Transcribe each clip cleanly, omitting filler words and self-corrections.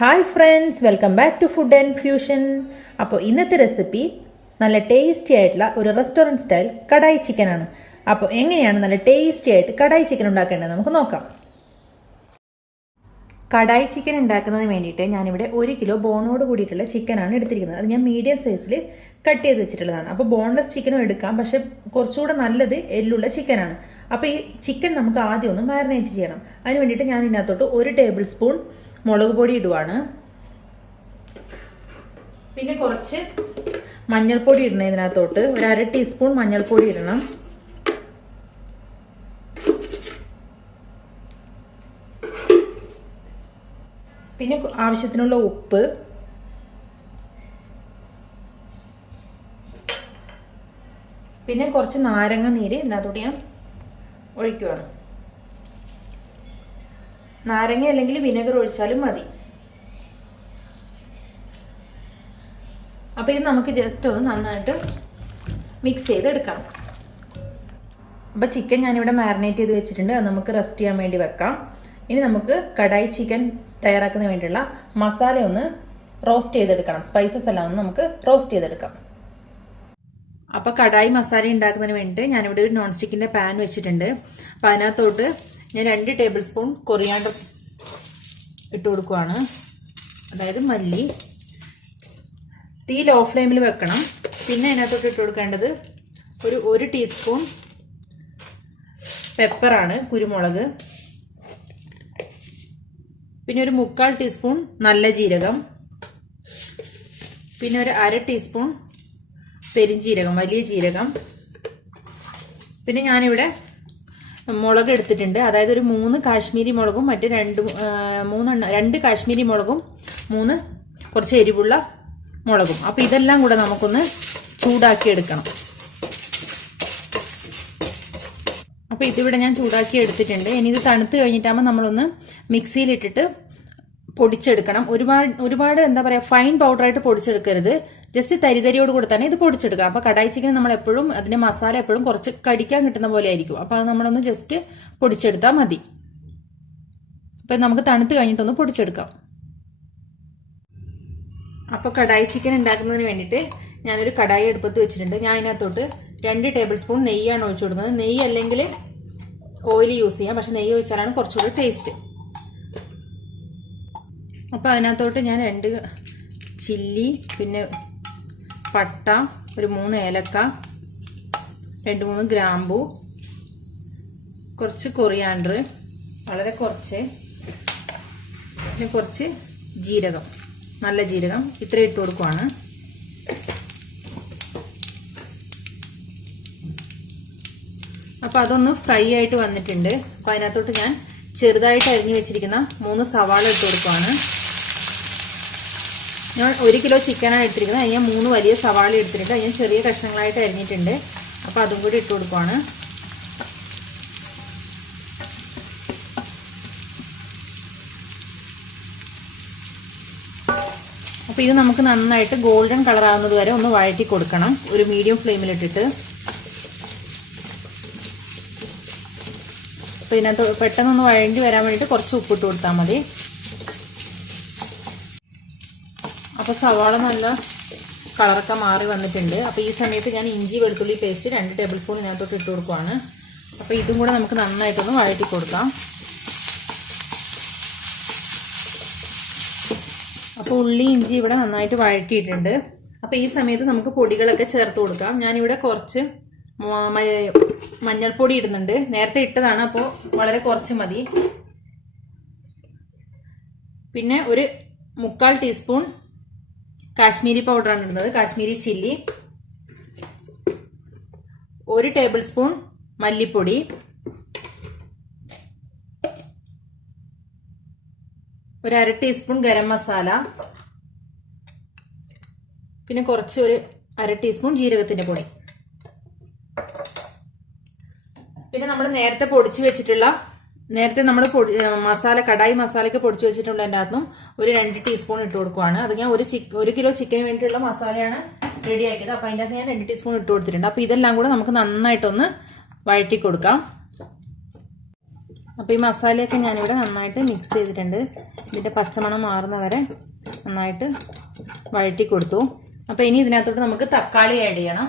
Hi friends, welcome back to food and fusion. അപ്പോൾ ഇന്നത്തെ recipe നല്ല ടേസ്റ്റി ആയിട്ടുള്ള ഒരു റെസ്റ്റോറൻറ്റ് സ്റ്റൈൽ കടായി ചിക്കനാണ്. അപ്പോൾ എങ്ങനെയാണ് നല്ല ടേസ്റ്റി ആയിട്ട് കടായി ചിക്കൻ ഉണ്ടാക്കേണ്ടത് നമുക്ക് നോക്കാം. കടായി ചിക്കൻ ഉണ്ടാക്കുന്നതിന് വേണ്ടിയിട്ട് ഞാനിവിടെ 1 കിലോ ബോണോട് കൂടിയിട്ടുള്ള ചിക്കനാണ് എടുത്തിരിക്കുന്നത്. അത് ഞാൻ മീഡിയം സൈസിൽ കട്ട് ചെയ്ത് വെച്ചിട്ടുള്ളതാണ്. അപ്പോൾ ബോൺലെസ് ചിക്കനും എടുക്കാം, പക്ഷെ കുറച്ചുകൂടെ നല്ലത് എല്ലുള്ള ചിക്കനാണ്. അപ്പോൾ ഈ ചിക്കൻ നമുക്ക് ആദ്യം ഒന്ന് മാരിനേറ്റ് ചെയ്യണം. അതിന് വേണ്ടിയിട്ട് ഞാൻ ഇതിനകത്തോട്ട് 1 ടേബിൾ സ്പൂൺ മുളക് പൊടി ഇടുവാണ്. പിന്നെ കുറച്ച് മഞ്ഞൾപ്പൊടി ഇടണം. ഇതിനകത്തോട്ട് 1/2 ടീസ്പൂൺ മഞ്ഞൾപ്പൊടി ഇടണം. പിന്നെ ആവശ്യത്തിനുള്ള ഉപ്പ്, പിന്നെ കുറച്ച് നാരങ്ങ നീര് ഇതിനകത്തോട്ട് ഞാൻ ഒഴിക്കുകയാണ്. നാരങ്ങ അല്ലെങ്കിൽ വിനെഗർ ഒഴിച്ചാലും മതി. അപ്പോൾ ഇത് നമുക്ക് ജസ്റ്റ് ഒന്ന് നന്നായിട്ട് മിക്സ് ചെയ്തെടുക്കണം. അപ്പോൾ ചിക്കൻ ഞാനിവിടെ മാരിനേറ്റ് ചെയ്ത് വെച്ചിട്ടുണ്ട്. അത് നമുക്ക് റെസ്റ്റ് ചെയ്യാൻ വേണ്ടി വെക്കാം. ഇനി നമുക്ക് കടായി ചിക്കൻ തയ്യാറാക്കുന്നതിന് വേണ്ടിയുള്ള മസാല ഒന്ന് റോസ്റ്റ് ചെയ്തെടുക്കണം. സ്പൈസസ് എല്ലാം ഒന്ന് നമുക്ക് റോസ്റ്റ് ചെയ്തെടുക്കാം. അപ്പോൾ കടായി മസാല ഉണ്ടാക്കുന്നതിന് വേണ്ടിയിട്ട് ഞാനിവിടെ ഒരു നോൺ സ്റ്റിക്കിൻ്റെ പാൻ വെച്ചിട്ടുണ്ട്. അപ്പോൾ അതിനകത്തോട്ട് ഞാൻ 2 ടേബിൾ സ്പൂൺ കൊറിയാണ്ടർ ഇട്ട് കൊടുക്കുകയാണ്, അതായത് മല്ലി. തീ ലോ ഫ്ലെയിമിൽ വെക്കണം. പിന്നെ അതിനകത്തോട്ട് ഇട്ട് കൊടുക്കേണ്ടത് ഒരു 1 ടീസ്പൂൺ പെപ്പറാണ്, കുരുമുളക്. പിന്നെ ഒരു 3/4 ടീസ്പൂൺ നല്ല ജീരകം. പിന്നെ ഒരു 1/2 ടീസ്പൂൺ പെരിഞ്ജീരകം, വലിയ ജീരകം. പിന്നെ ഞാനിവിടെ മുളക് എടുത്തിട്ടുണ്ട്, അതായത് ഒരു 3 കാശ്മീരി മുളകും മറ്റ് 2 കാശ്മീരി മുളകും 3 കുറച്ച് എരിവുള്ള മുളകും. അപ്പോൾ ഇതെല്ലാം കൂടെ നമുക്കൊന്ന് ചൂടാക്കി എടുക്കണം. അപ്പോൾ ഇതിവിടെ ഞാൻ ചൂടാക്കി എടുത്തിട്ടുണ്ട്. ഇനി ഇത് തണുത്ത് കഴിഞ്ഞിട്ടാകുമ്പോൾ നമ്മളൊന്ന് മിക്സിയിലിട്ടിട്ട് പൊടിച്ചെടുക്കണം. ഒരുപാട് എന്താ പറയുക, ഫൈൻ പൗഡറായിട്ട് പൊടിച്ചെടുക്കരുത്. ജസ്റ്റ് തരിതരിയോട് കൂടെ തന്നെ ഇത് പൊടിച്ചെടുക്കുക. അപ്പോൾ കടായി ചിക്കൻ നമ്മൾ എപ്പോഴും അതിന്റെ മസാല എപ്പോഴും കുറച്ച് കടിക്കാൻ കിട്ടുന്ന പോലെ ആയിരിക്കും. അപ്പോൾ അത് നമ്മളൊന്ന് ജസ്റ്റ് പൊടിച്ചെടുത്താൽ മതി. അപ്പം നമുക്ക് തണുത്ത് കഴിഞ്ഞിട്ടൊന്ന് പൊടിച്ചെടുക്കാം. അപ്പോൾ കടായി ചിക്കൻ ഉണ്ടാക്കുന്നതിന് വേണ്ടിയിട്ട് ഞാനൊരു കടായി അടുപ്പത്ത് വെച്ചിട്ടുണ്ട്. ഞാൻ അതിനകത്തോട്ട് 2 ടേബിൾ സ്പൂൺ നെയ്യാണ് ഒഴിച്ചു കൊടുക്കുന്നത്. നെയ്യ് അല്ലെങ്കിൽ ഓയിൽ യൂസ് ചെയ്യാം, പക്ഷെ നെയ്യ് ഒഴിച്ചാലാണ് കുറച്ചുകൂടി ടേസ്റ്റ്. അപ്പോൾ അതിനകത്തോട്ട് ഞാൻ 2 ചില്ലി, പിന്നെ പട്ട, ഒരു 3 ഏലക്ക, 2-3 ഗ്രാമ്പൂ, കുറച്ച് കൊറിയാണ്ടർ, വളരെ കുറച്ച്, പിന്നെ കുറച്ച് ജീരകം, നല്ല ജീരകം, ഇത്ര ഇട്ട് കൊടുക്കുവാണ്. അപ്പോൾ അതൊന്ന് ഫ്രൈ ആയിട്ട് വന്നിട്ടുണ്ട്. അപ്പോൾ അതിനകത്തോട്ട് ഞാൻ ചെറുതായിട്ട് അരിഞ്ഞു വെച്ചിരിക്കുന്ന 3 സവാള ഇട്ട് കൊടുക്കുവാണ്. ഞാൻ 1 കിലോ ചിക്കനാണ് എടുത്തിരിക്കുന്നത്. അതിന് ഞാൻ 3 വലിയ സവാള എടുത്തിട്ടുണ്ട്. അത് ഞാൻ ചെറിയ കഷ്ണങ്ങളായിട്ട് അരിഞ്ഞിട്ടുണ്ട്. അപ്പോൾ അതും കൂടി ഇട്ട് കൊടുക്കുവാണ്. അപ്പോൾ ഇത് നമുക്ക് നന്നായിട്ട് ഗോൾഡൻ കളർ ആവുന്നത് വരെ ഒന്ന് വഴറ്റി കൊടുക്കണം, ഒരു മീഡിയം ഫ്ലെയിമിലിട്ടിട്ട്. അപ്പോൾ ഇതിനകത്ത് പെട്ടെന്നൊന്ന് വഴണ്ടി വരാൻ വേണ്ടിയിട്ട് കുറച്ച് ഉപ്പിട്ട് കൊടുത്താൽ മതി. അപ്പോൾ സവാള നല്ല കളറൊക്കെ മാറി വന്നിട്ടുണ്ട്. അപ്പോൾ ഈ സമയത്ത് ഞാൻ ഇഞ്ചി വെളുത്തുള്ളി പേസ്റ്റ് 2 ടേബിൾ സ്പൂൺ ഇതിനകത്തോട്ട് ഇട്ട് കൊടുക്കുവാണ്. അപ്പോൾ ഇതും കൂടെ നമുക്ക് നന്നായിട്ടൊന്ന് വഴറ്റി കൊടുക്കാം. അപ്പോൾ ഉള്ളി ഇഞ്ചി ഇവിടെ നന്നായിട്ട് വഴറ്റിയിട്ടുണ്ട്. അപ്പോൾ ഈ സമയത്ത് നമുക്ക് പൊടികളൊക്കെ ചേർത്ത് കൊടുക്കാം. ഞാനിവിടെ കുറച്ച് മഞ്ഞൾപ്പൊടി ഇടുന്നുണ്ട്. നേരത്തെ ഇട്ടതാണ്, അപ്പോൾ വളരെ കുറച്ച് മതി. പിന്നെ ഒരു 3/4 ടീസ്പൂൺ കാശ്മീരി പൗഡറാണ് ഇടുന്നത്, കാശ്മീരി ചില്ലി. 1 ടേബിൾ സ്പൂൺ മല്ലിപ്പൊടി, ഒരു 1/2 ടീസ്പൂൺ ഗരം മസാല, പിന്നെ കുറച്ച് ഒരു 1/2 ടീസ്പൂൺ ജീരകത്തിന്റെ പൊടി. പിന്നെ നമ്മൾ നേരത്തെ പൊടിച്ചു വെച്ചിട്ടുള്ള നമ്മൾ മസാല, കടായി മസാലയ്ക്ക് പൊടിച്ചു വെച്ചിട്ടുള്ള അതിൻ്റെ അകത്തും ഒരു 2 ടീസ്പൂൺ ഇട്ട് കൊടുക്കുവാണ്. അത് ഞാൻ 1 കിലോ ചിക്കന് വേണ്ടിയിട്ടുള്ള മസാലയാണ് റെഡി ആക്കിയത്. അപ്പോൾ അതിൻ്റെ അകത്ത് ഞാൻ 2 ടീസ്പൂൺ ഇട്ട് കൊടുത്തിട്ടുണ്ട്. അപ്പോൾ ഇതെല്ലാം കൂടെ നമുക്ക് നന്നായിട്ടൊന്ന് വഴറ്റി കൊടുക്കാം. അപ്പോൾ ഈ മസാലയൊക്കെ ഞാനിവിടെ നന്നായിട്ട് മിക്സ് ചെയ്തിട്ടുണ്ട്. ഇതിൻ്റെ പച്ചമണം മാറുന്നവരെ നന്നായിട്ട് വഴറ്റി കൊടുത്തു. അപ്പോൾ ഇനി ഇതിനകത്തോട്ട് നമുക്ക് തക്കാളി ആഡ് ചെയ്യണം.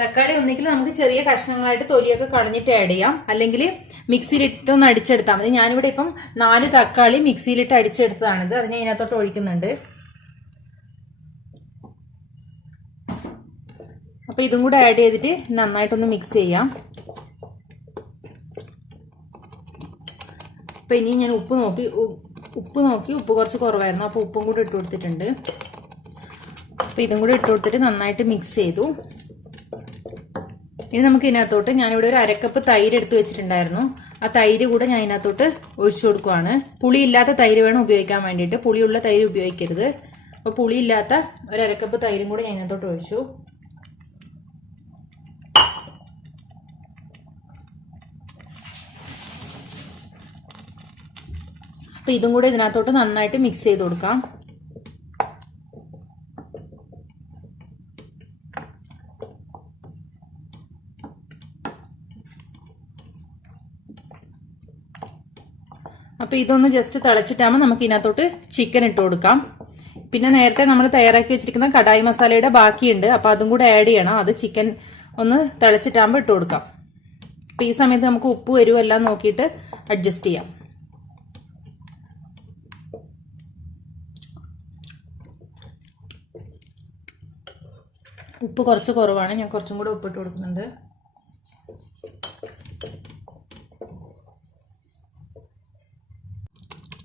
തക്കാളി ഒന്നെങ്കിൽ നമുക്ക് ചെറിയ കഷ്ണങ്ങളായിട്ട് തൊലിയൊക്കെ കളഞ്ഞിട്ട് ആഡ് ചെയ്യാം, അല്ലെങ്കിൽ മിക്സിയിലിട്ട് ഒന്ന് അടിച്ചെടുത്താൽ മതി. ഞാനിവിടെ ഇപ്പം 4 തക്കാളി മിക്സിയിലിട്ട് അടിച്ചെടുത്തതാണിത്. അത് ഞാൻ ഇതിനകത്തോട്ട് ഒഴിക്കുന്നുണ്ട്. അപ്പോൾ ഇതും കൂടെ ആഡ് ചെയ്തിട്ട് നന്നായിട്ടൊന്ന് മിക്സ് ചെയ്യാം. അപ്പോൾ ഇനി ഞാൻ ഉപ്പ് നോക്കി ഉപ്പ് കുറച്ച് കുറവായിരുന്നു, അപ്പോൾ ഉപ്പും കൂടെ ഇട്ട് കൊടുത്തിട്ടുണ്ട്. അപ്പോൾ ഇതും കൂടെ ഇട്ട് കൊടുത്തിട്ട് നന്നായിട്ട് മിക്സ് ചെയ്തു. ഇനി നമുക്ക് ഇതിനകത്തോട്ട് ഞാനിവിടെ ഒരു 1/2 കപ്പ് തൈര് എടുത്ത് വെച്ചിട്ടുണ്ടായിരുന്നു. ആ തൈര് കൂടെ ഞാൻ ഇതിനകത്തോട്ട് ഒഴിച്ചു കൊടുക്കുവാണ്. പുളിയില്ലാത്ത തൈര് വേണം ഉപയോഗിക്കാൻ വേണ്ടിയിട്ട്, പുളിയുള്ള തൈര് ഉപയോഗിക്കരുത്. അപ്പോൾ പുളിയില്ലാത്ത ഒരു 1/2 കപ്പ് തൈരും കൂടെ ഞാൻ ഇതിനകത്തോട്ട് ഒഴിച്ചു. അപ്പോൾ ഇതും കൂടെ ഇതിനകത്തോട്ട് നന്നായിട്ട് മിക്സ് ചെയ്ത് കൊടുക്കാം. അപ്പോൾ ഇതൊന്ന് ജസ്റ്റ് തിളച്ചിട്ടാകുമ്പോൾ നമുക്ക് ഇതിനകത്തോട്ട് ചിക്കൻ ഇട്ട് കൊടുക്കാം. പിന്നെ നേരത്തെ നമ്മൾ തയ്യാറാക്കി വെച്ചിരിക്കുന്ന കടായി മസാലയുടെ ബാക്കിയുണ്ട്, അപ്പോൾ അതും കൂടെ ആഡ് ചെയ്യണം. അത് ചിക്കൻ ഒന്ന് തിളച്ചിട്ടാകുമ്പോൾ ഇട്ട് കൊടുക്കാം. അപ്പോൾ ഈ സമയത്ത് നമുക്ക് ഉപ്പ് എരിവും എല്ലാം നോക്കിയിട്ട് അഡ്ജസ്റ്റ് ചെയ്യാം. ഉപ്പ് കുറച്ച് കുറവാണ്, ഞാൻ കുറച്ചും കൂടെ ഉപ്പിട്ട് കൊടുക്കുന്നുണ്ട്.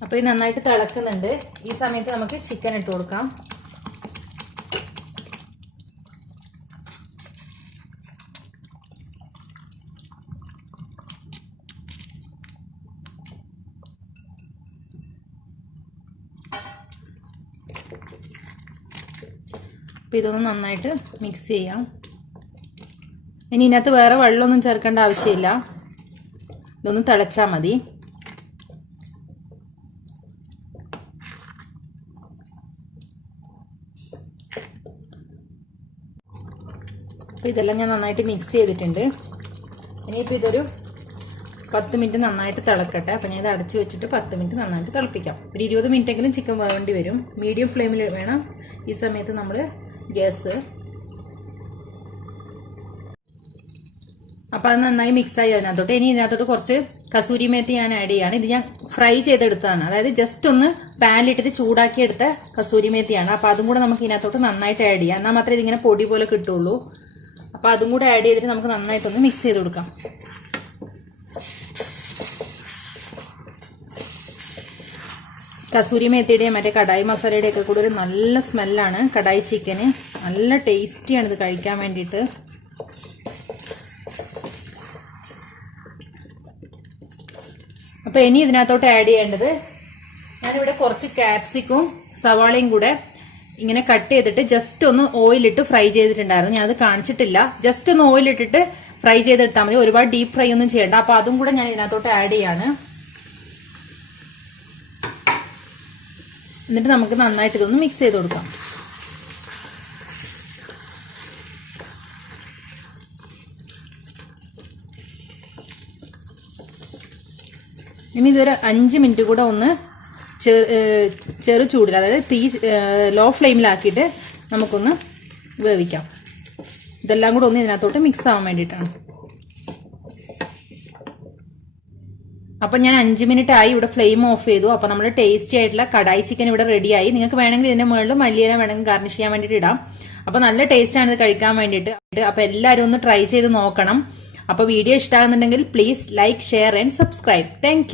അപ്പോൾ ഇത് നന്നായിട്ട് തിളക്കുന്നുണ്ട്. ഈ സമയത്ത് നമുക്ക് ചിക്കൻ ഇട്ട് കൊടുക്കാം. അപ്പോൾ ഇതൊന്ന് നന്നായിട്ട് മിക്സ് ചെയ്യാം. ഇനി ഇതിനകത്ത് വേറെ വെള്ളമൊന്നും ചേർക്കേണ്ട ആവശ്യമില്ല, ഇതൊന്ന് തിളച്ചാൽ മതി. അപ്പോൾ ഇതെല്ലാം ഞാൻ നന്നായിട്ട് മിക്സ് ചെയ്തിട്ടുണ്ട്. ഇനിയിപ്പോൾ ഇതൊരു 10 മിനിറ്റ് നന്നായിട്ട് തിളക്കട്ടെ. അപ്പോൾ ഞാൻ ഇത് അടച്ചു വെച്ചിട്ട് 10 മിനിറ്റ് നന്നായിട്ട് തിളപ്പിക്കാം. ഒരു 20 മിനിറ്റെങ്കിലും ചിക്കൻ വേണ്ടി വരും. മീഡിയം ഫ്ലെയിമിൽ വേണം ഈ സമയത്ത് നമ്മൾ ഗ്യാസ്. അപ്പോൾ അത് നന്നായി മിക്സായി അതിനകത്തോട്ട്. ഇനി ഇതിനകത്തോട്ട് കുറച്ച് കസൂരി മേത്തി ഞാൻ ആഡ് ചെയ്യാണ്. ഇത് ഞാൻ ഫ്രൈ ചെയ്തെടുത്തതാണ്, അതായത് ജസ്റ്റ് ഒന്ന് പാനിലിട്ടിട്ട് ചൂടാക്കി എടുത്ത കസൂരി മേത്തിയാണ്. അപ്പോൾ അതും കൂടെ നമുക്ക് ഇതിനകത്തോട്ട് നന്നായിട്ട് ആഡ് ചെയ്യാം, എന്നാൽ മാത്രമേ ഇതിങ്ങനെ പൊടി പോലെ കിട്ടുള്ളൂ. അപ്പോൾ അതും കൂടെ ആഡ് ചെയ്തിട്ട് നമുക്ക് നന്നായിട്ടൊന്ന് മിക്സ് ചെയ്ത് കൊടുക്കാം. കസൂരി മേത്തിയുടെയും മറ്റേ കടായി മസാലയുടെ ഒക്കെ കൂടെ ഒരു നല്ല സ്മെല്ലാണ് കടായി ചിക്കന്. നല്ല ടേസ്റ്റിയാണ് ഇത് കഴിക്കാൻ വേണ്ടിയിട്ട്. അപ്പോൾ ഇനി ഇതിനകത്തോട്ട് ആഡ് ചെയ്യേണ്ടത്, ഞാനിവിടെ കുറച്ച് ക്യാപ്സിക്കും സവാളയും കൂടെ ഇങ്ങനെ കട്ട് ചെയ്തിട്ട് ജസ്റ്റ് ഒന്ന് ഓയിലിട്ട് ഫ്രൈ ചെയ്തിട്ടുണ്ടായിരുന്നു. ഞാൻ അത് കാണിച്ചിട്ടില്ല. ജസ്റ്റ് ഒന്ന് ഓയിലിട്ടിട്ട് ഫ്രൈ ചെയ്തെടുത്താൽ മതി, ഒരുപാട് ഡീപ്പ് ഫ്രൈ ഒന്നും ചെയ്യണ്ട. അപ്പോൾ അതും കൂടെ ഞാൻ ഇതിനകത്തോട്ട് ആഡ് ചെയ്യാണ്. എന്നിട്ട് നമുക്ക് നന്നായിട്ട് ഇതൊന്ന് മിക്സ് ചെയ്ത് കൊടുക്കാം. ഇനി ഇതൊരു 5 മിനിറ്റ് കൂടെ ഒന്ന് ചെറു ചൂടിൽ, അതായത് തീ ലോ ഫ്ലെയിമിലാക്കിയിട്ട് നമുക്കൊന്ന് വേവിക്കാം. ഇതെല്ലാം കൂടെ ഒന്ന് ഇതിനകത്തോട്ട് മിക്സ് ആവാൻ വേണ്ടിയിട്ടാണ്. അപ്പം ഞാൻ 5 മിനിറ്റ് ആയി, ഇവിടെ ഫ്ലെയിം ഓഫ് ചെയ്തു. അപ്പം നമ്മുടെ ടേസ്റ്റി ആയിട്ടുള്ള കടായി ചിക്കൻ ഇവിടെ റെഡിയായി. നിങ്ങൾക്ക് വേണമെങ്കിൽ ഇതിന്റെ മുകളിൽ മല്ലിയില വേണമെങ്കിൽ ഗാർണിഷ് ചെയ്യാൻ വേണ്ടിയിട്ട് ഇടാം. അപ്പം നല്ല ടേസ്റ്റാണ് ഇത് കഴിക്കാൻ വേണ്ടിയിട്ട്. അപ്പം എല്ലാവരും ഒന്ന് ട്രൈ ചെയ്ത് നോക്കണം. അപ്പോൾ വീഡിയോ ഇഷ്ടമാകുന്നുണ്ടെങ്കിൽ please like, share and subscribe. Thank